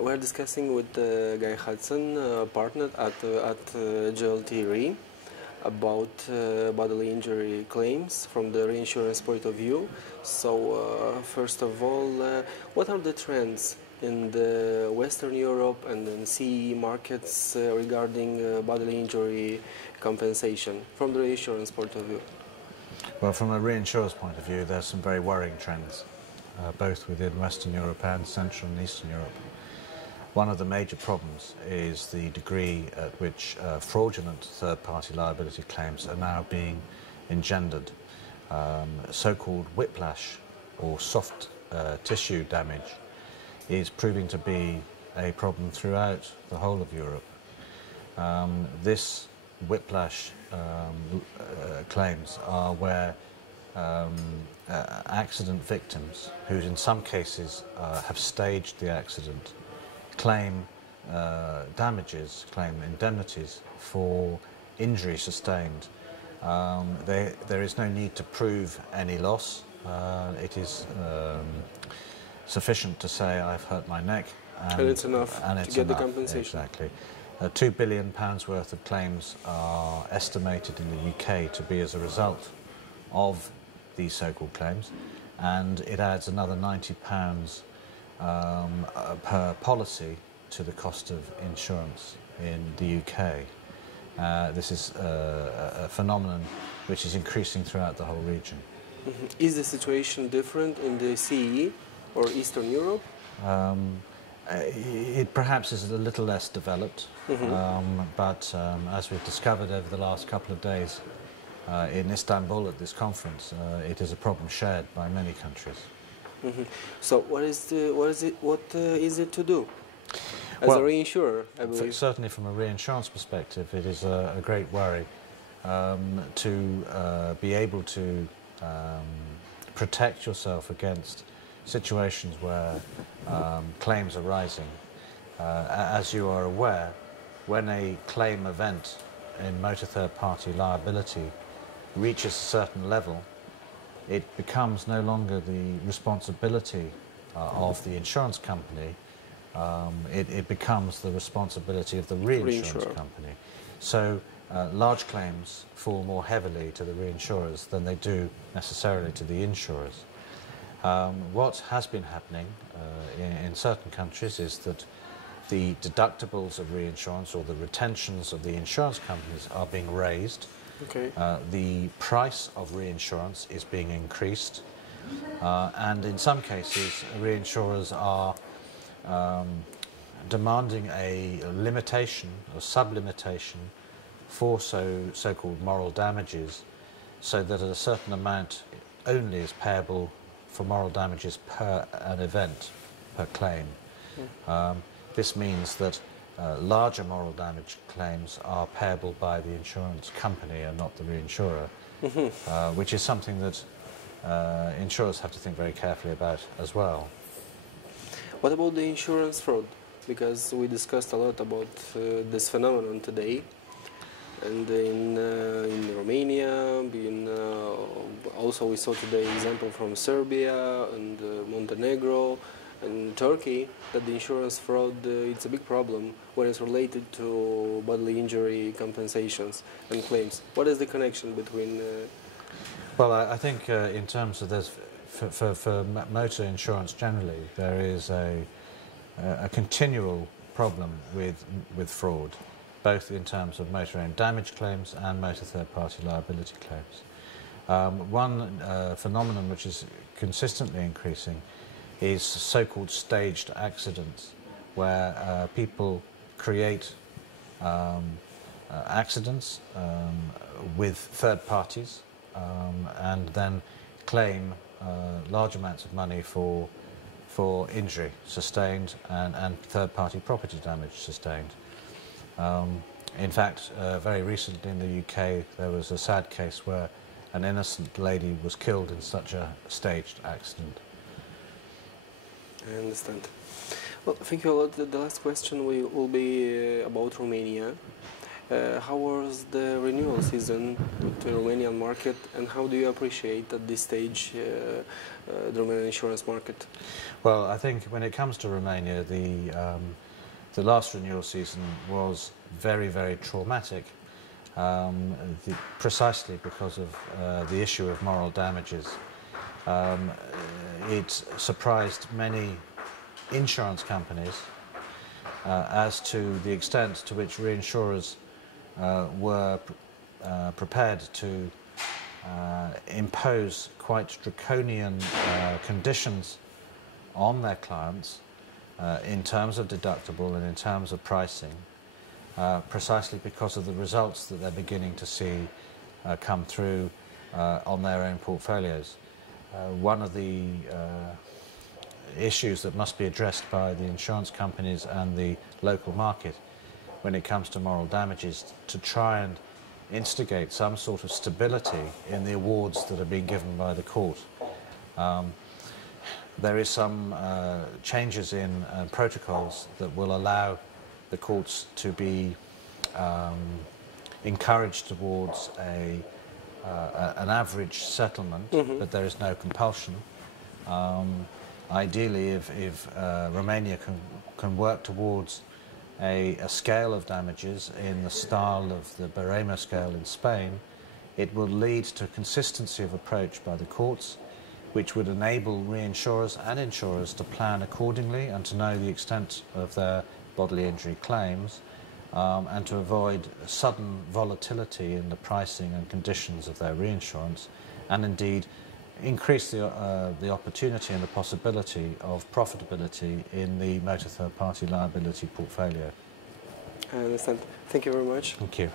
We're discussing with Guy Hudson, partner at JLT Re, about bodily injury claims from the reinsurance point of view. So, first of all, what are the trends in the Western Europe and in CE markets regarding bodily injury compensation from the reinsurance point of view? Well, from a reinsurer's point of view, there's some very worrying trends, both within Western Europe and Central and Eastern Europe. One of the major problems is the degree at which fraudulent third-party liability claims are now being engendered. So-called whiplash or soft tissue damage is proving to be a problem throughout the whole of Europe. This whiplash claims are where accident victims, who in some cases have staged the accident, claim damages, claim indemnities for injury sustained. There is no need to prove any loss. It is sufficient to say I've hurt my neck, and it's enough to get the compensation. Exactly. £2 billion worth of claims are estimated in the UK to be as a result of these so-called claims, and it adds another £90 per policy to the cost of insurance in the UK. This is a phenomenon which is increasing throughout the whole region. Mm-hmm. Is the situation different in the CE or Eastern Europe? It perhaps is a little less developed, but as we've discovered over the last couple of days in Istanbul at this conference, it is a problem shared by many countries. Mm-hmm. So what is it to do as a reinsurer, I believe? Certainly from a reinsurance perspective, it is a great worry to be able to protect yourself against situations where claims are rising. As you are aware, when a claim event in motor third-party liability reaches a certain level, it becomes no longer the responsibility of the insurance company, it becomes the responsibility of the reinsurance company. So large claims fall more heavily to the reinsurers than they do necessarily to the insurers. What has been happening in certain countries is that the deductibles of reinsurance or the retentions of the insurance companies are being raised. Okay. The price of reinsurance is being increased, and in some cases reinsurers are demanding a limitation or sublimitation for so-called moral damages, so that a certain amount only is payable for moral damages per an event, per claim. This means that larger moral damage claims are payable by the insurance company and not the reinsurer, which is something that insurers have to think very carefully about as well. What about the insurance fraud? Because we discussed a lot about this phenomenon today, and in Romania, also we saw today example from Serbia and Montenegro and Turkey, that the insurance fraud it's a big problem when it's related to bodily injury compensations and claims. What is the connection between? Well, I think in terms of this, for motor insurance generally, there is a continual problem with fraud, both in terms of motor own damage claims and motor third-party liability claims. One phenomenon which is consistently increasing is so-called staged accidents, where people create accidents with third parties and then claim large amounts of money for injury sustained and third-party property damage sustained. In fact, very recently in the UK there was a sad case where an innocent lady was killed in such a staged accident. I understand. Well, thank you a lot. The last question will be about Romania. How was the renewal season with the Romanian market, and how do you appreciate at this stage the Romanian insurance market? Well, I think when it comes to Romania, the last renewal season was very, very traumatic, precisely because of the issue of moral damages. It surprised many insurance companies as to the extent to which reinsurers were prepared to impose quite draconian conditions on their clients in terms of deductible and in terms of pricing, precisely because of the results that they're beginning to see come through on their own portfolios. One of the issues that must be addressed by the insurance companies and the local market when it comes to moral damages to try and instigate some sort of stability in the awards that are being given by the court. There is some changes in protocols that will allow the courts to be encouraged towards an average settlement, but there is no compulsion. Ideally, if Romania can work towards a scale of damages in the style of the Baremo scale in Spain, it will lead to consistency of approach by the courts, which would enable reinsurers and insurers to plan accordingly and to know the extent of their bodily injury claims, and to avoid sudden volatility in the pricing and conditions of their reinsurance, and indeed increase the opportunity and the possibility of profitability in the motor third-party liability portfolio. I understand. Thank you very much. Thank you.